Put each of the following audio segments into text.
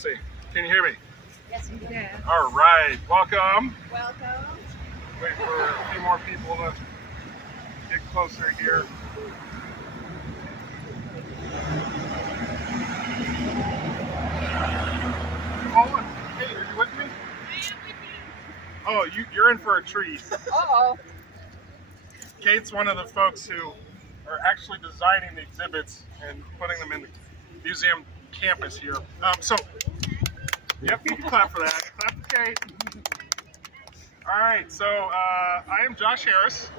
see. Can you hear me? Yes, we can. All right. Welcome. Welcome. Wait for a few more people to get closer here. Oh, hey, are you with me? Oh, you're in for a treat. Uh-oh. Kate's one of the folks who are actually designing the exhibits and putting them in the museum campus here. Yep, you can clap for that. Clap for Kate. All right, so I am Josh Harris.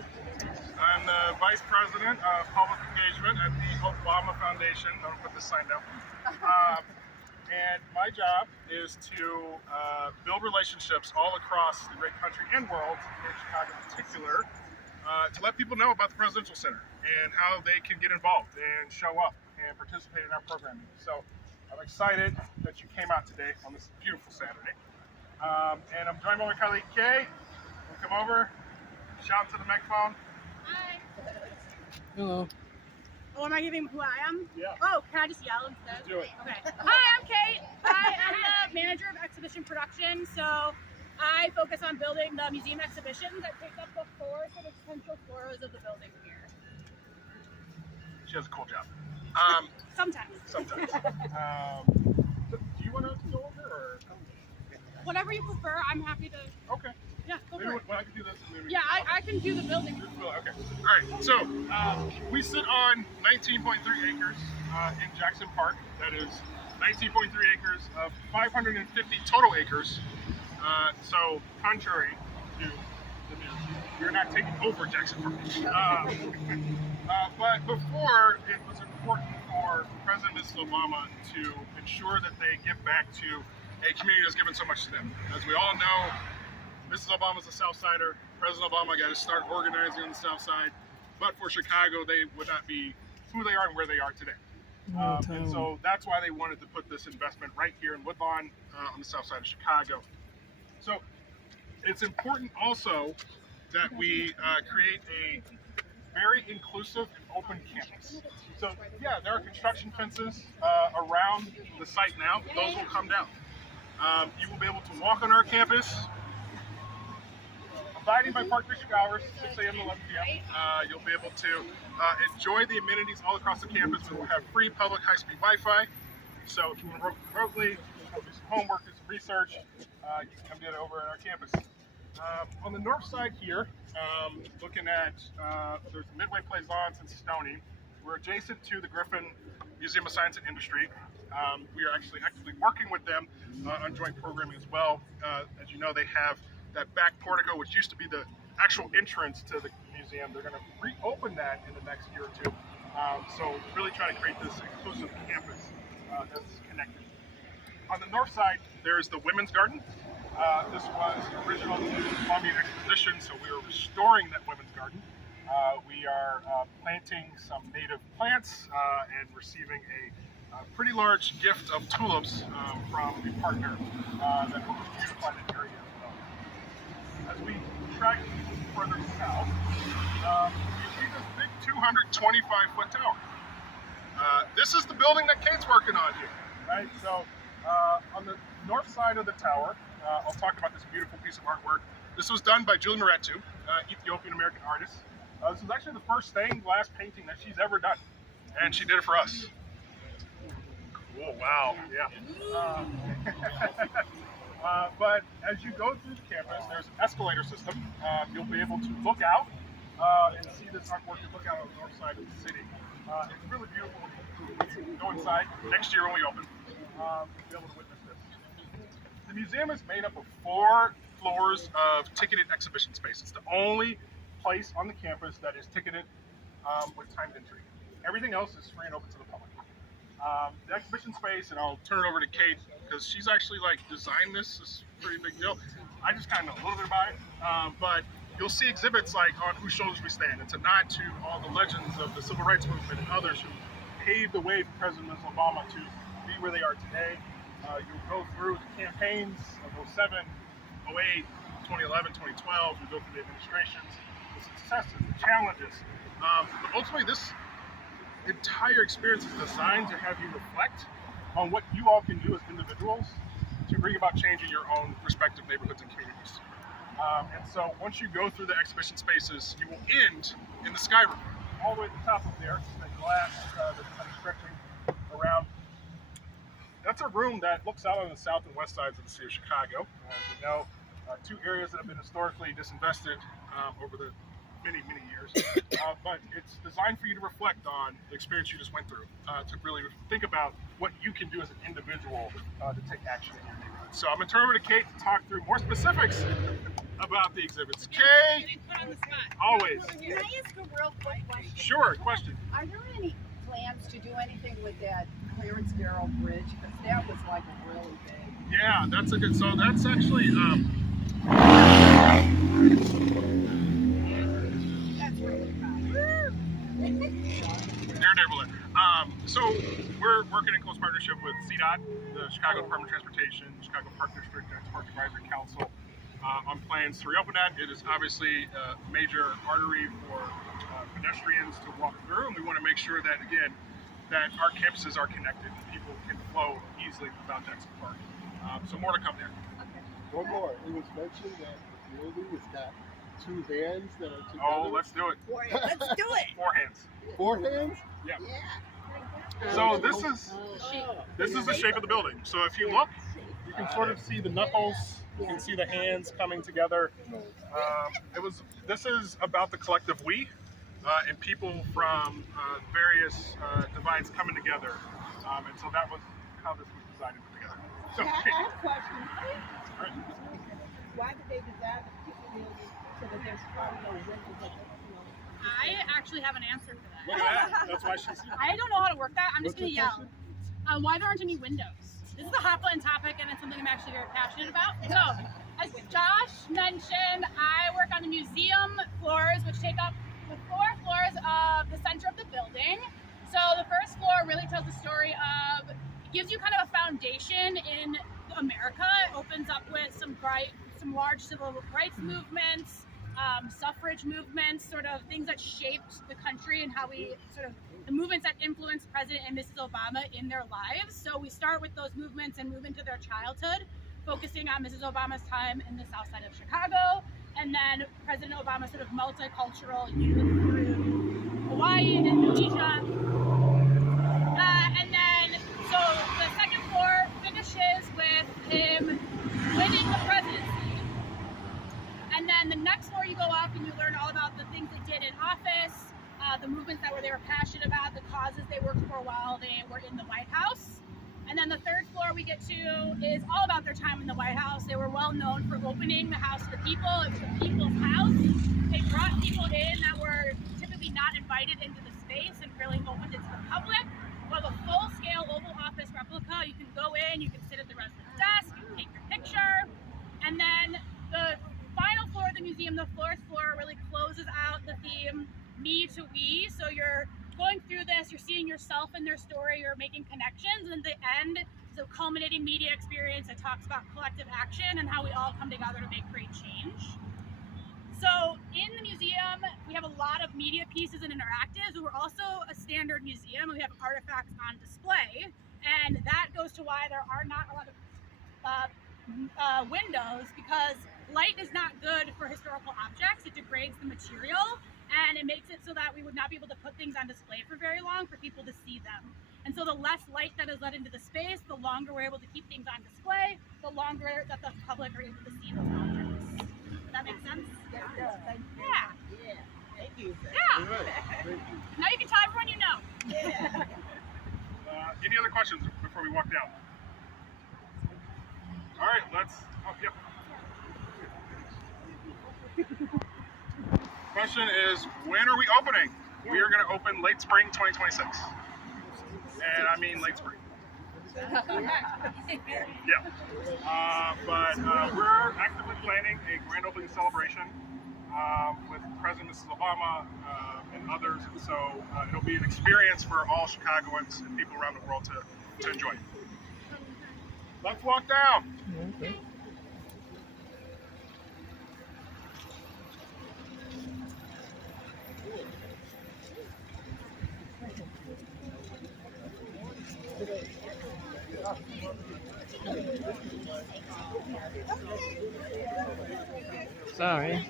I'm the Vice President of Public Engagement at the Obama Foundation. I'm gonna put this sign down. And my job is to build relationships all across the great country and world, in Chicago in particular, to let people know about the Presidential Center and how they can get involved and show up and participate in our programming. So I'm excited that you came out today on this beautiful Saturday. And I'm joined by my colleague Kay. We'll come over, shout to the microphone. Hi. Hello. Oh, am I giving who I am? Yeah. Oh, can I just yell instead? Just do it. Okay. Hi, I'm Kate. I am the manager of exhibition production. So I focus on building the museum exhibitions that take up the four sort of central floors of the building here. She has a cool job. Sometimes. Sometimes. Do you want to go over or? Whatever you prefer, I'm happy to. Okay. Yeah, go Maybe for it. when I can do this. Maybe Yeah, I can do the building. Okay. All right. So we sit on 19.3 acres in Jackson Park. That is 19.3 acres of 550 total acres. So contrary to the news, we're not taking over Jackson Park. But before, it was important for President and Mrs. Obama to ensure that they give back to a community that's given so much to them. As we all know, Mrs. Obama's a South Sider. President Obama got to start organizing on the South Side. But for Chicago, they would not be who they are and where they are today. And so that's why they wanted to put this investment right here in Woodlawn on the South Side of Chicago. So it's important also that we create a very inclusive and open campus. So yeah, there are construction fences around the site now. Those will come down. You will be able to walk on our campus, abiding by park district hours, 6 a.m. to 11 p.m. You'll be able to enjoy the amenities all across the campus. We will have free public high-speed Wi-Fi. So if you want to work remotely, do some homework, do some research, you can come get it over at our campus. On the north side here, looking at, there's Midway Plaisance and Stony. We're adjacent to the Griffin Museum of Science and Industry. We are actually actively working with them on joint programming as well. As you know, they have that back portico, which used to be the actual entrance to the museum. They're going to reopen that in the next year or two. So really trying to create this inclusive campus that's connected. On the north side, there's the Women's Garden. This was original to the Columbian Exposition, so we are restoring that Women's Garden. We are planting some native plants and receiving a pretty large gift of tulips from a partner that will beautify the area as well. As we track further south, you see this big 225-foot tower. This is the building that Kate's working on here, right? So on the north side of the tower, I'll talk about this beautiful piece of artwork. This was done by Julie Moretu, Ethiopian-American artist. This is actually the first stained glass painting that she's ever done, and she did it for us. Cool, wow, yeah. But as you go through the campus, there's an escalator system. You'll be able to look out and see this artwork. You look out on the north side of the city. It's really beautiful when you go inside next year when we open. You'll be able to witness this. The museum is made up of 4 floors of ticketed exhibition space. It's the only place on the campus that is ticketed with timed entry. Everything else is free and open to the public. The exhibition space, and I'll turn it over to Kate because she's actually designed this. It's a pretty big deal. I just kind of know a little bit about it, but you'll see exhibits like On Whose Shoulders We Stand. It's a nod to all the legends of the Civil Rights Movement and others who paved the way for President Obama to be where they are today. You'll go through the campaigns of 07, 08, 2011, 2012. You'll go through the administrations, the successes, the challenges. But ultimately, this entire experience is designed to have you reflect on what you all can do as individuals to bring about change in your own respective neighborhoods and communities. And so once you go through the exhibition spaces, you will end in the sky room, all the way at the top of there, that glass that's kind of stretching around. That's a room that looks out on the south and west sides of the city of Chicago. As we know, two areas that have been historically disinvested over the many years. But it's designed for you to reflect on the experience you just went through, to really think about what you can do as an individual to take action in your neighborhood. So I'm going to turn over to Kate to talk through more specifics about the exhibits. Kate! Always. Can I ask a real quick question? Sure, question. Are there any plans to do anything with that Clarence Darrow Bridge? Because that was like really big. Yeah, that's a good, so that's actually, That's really fun. Their neighborhood. So we're working in close partnership with CDOT, the Chicago Department of Transportation, Chicago Park District, and Park Advisory Council on plans to reopen that. It is obviously a major artery for pedestrians to walk through, and we want to make sure that, again, that our campuses are connected and people can flow easily without Jackson Park. So more to come there. One more. It was mentioned that the building has got two hands that are together. Oh, let's do it. Let's do it. Four hands. Four hands? Yeah. Yeah. So this is the shape of the building. So if you look, you can sort of see the knuckles. You can see the hands coming together. This is about the collective we, and people from various divides coming together. And so that was how this was designed and put together. So, I have a question. all right. Why did they design the building so that there's probably no windows? I actually have an answer for that. Look at that. That's why she's here. I don't know how to work that. I'm just going to yell. Why there aren't any windows? This is a hot button topic, and it's something I'm actually very passionate about. So, as Josh mentioned, I work on the museum floors, which take up the 4 floors of the center of the building. So the first floor really tells the story of, it gives you kind of a foundation in America. It opens up with some large civil rights movements, suffrage movements, sort of things that shaped the country and how we sort of, the movements that influenced President and Mrs. Obama in their lives. So we start with those movements and move into their childhood, focusing on Mrs. Obama's time in the south side of Chicago, and then President Obama's sort of multicultural youth through Hawaii and Indonesia. And then, so the second floor finishes with him winning the presidency. And then the next floor you go up and you learn all about the things they did in office, the movements that they were passionate about, the causes they worked for while they were in the White House. And then the third floor we get to is all about their time in the White House. They were well known for opening the house for people. It was the people's house. They brought people in that were typically not invited into the space and really opened it to the public. We have a full-scale Oval Office replica. You can go in, you can sit at the resident's desk, you can take your picture. And then the final floor of the museum, the fourth floor, really closes out the theme me to we. So you're going through this, you're seeing yourself in their story, you're making connections, and at the end, so culminating media experience that talks about collective action and how we all come together to make great change. So in the museum, we have a lot of media pieces and interactives, but we're also a standard museum. We have artifacts on display, and that goes to why there are not a lot of windows, because light is not good for historical objects. It degrades the material, and it makes it so that we would not be able to put things on display for very long for people to see them. And so the less light that is let into the space, the longer we're able to keep things on display, the longer that the public are able to see those objects. Does that make sense? Yeah. Thank you. Yeah. Yeah. Thank you. Yeah. Thank you. Now you can tell everyone you know. Yeah. Any other questions before we walk down? All right, let's. Oh, yep. Question is, when are we opening? We are going to open late spring 2026. And I mean late spring. Yeah. But we're actively planning a grand opening celebration with President Mrs. Obama and others. And so it'll be an experience for all Chicagoans and people around the world to enjoy. Let's walk down. Okay. Sorry.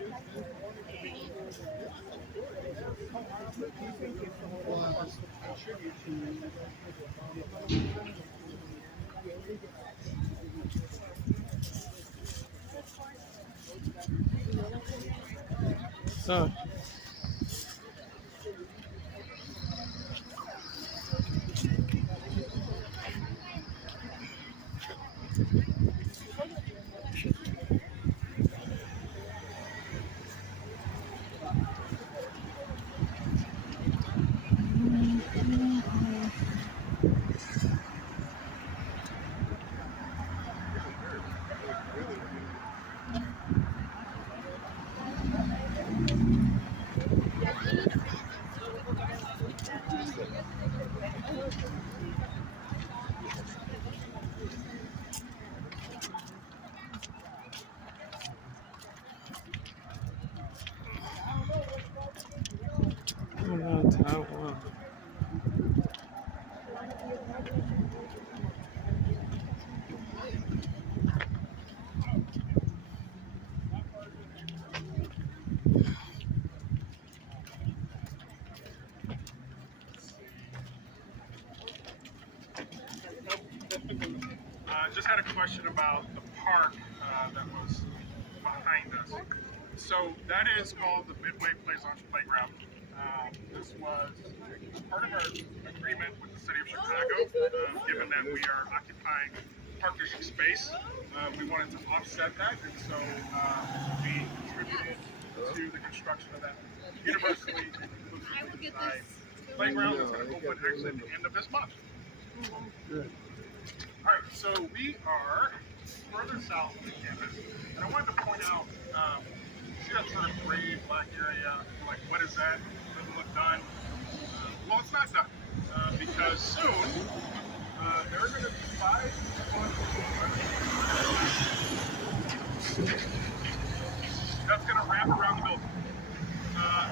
So. Taiwan. Just had a question about the park that was behind us. So that is called the Midway Plaisance Playground. This was part of our agreement with the city of Chicago. Given that we are occupying park district space, we wanted to offset that, and so we contributed to the construction of that universally inclusive design playground. That's going to open actually at the end of this month. Good. All right, so we are further south of the campus, and I wanted to point out, see that sort of gray black area, like what is that? Doesn't look done. Well, it's not done, because soon there are going to be 5 that's going to wrap around the building.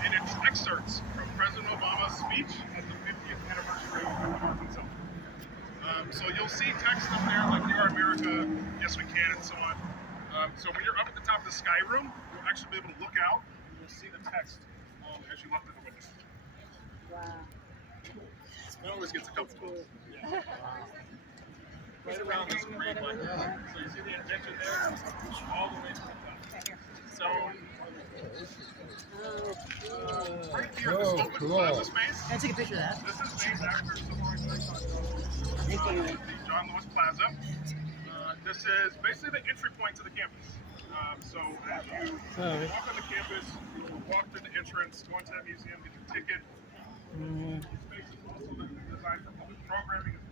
And it's excerpts from President Obama's speech at the 50th anniversary of the Martin Center. So you'll see text up there like "We Are America," "Yes We Can," and so on. So when you're up at the top of the sky room, you'll actually be able to look out and you'll see the text as you look through the window. Wow. It always gets a couple of yeah. Right around this green button. So you see the indentation there, all the way to the top. So right here, this open plaza space. Can I take a picture of that? This is named after civil rights icon, the John Lewis Plaza. This is basically the entry point to the campus. So as you walk on the campus, you walk through the entrance, go into that museum, get your ticket. This space is also designed for public programming.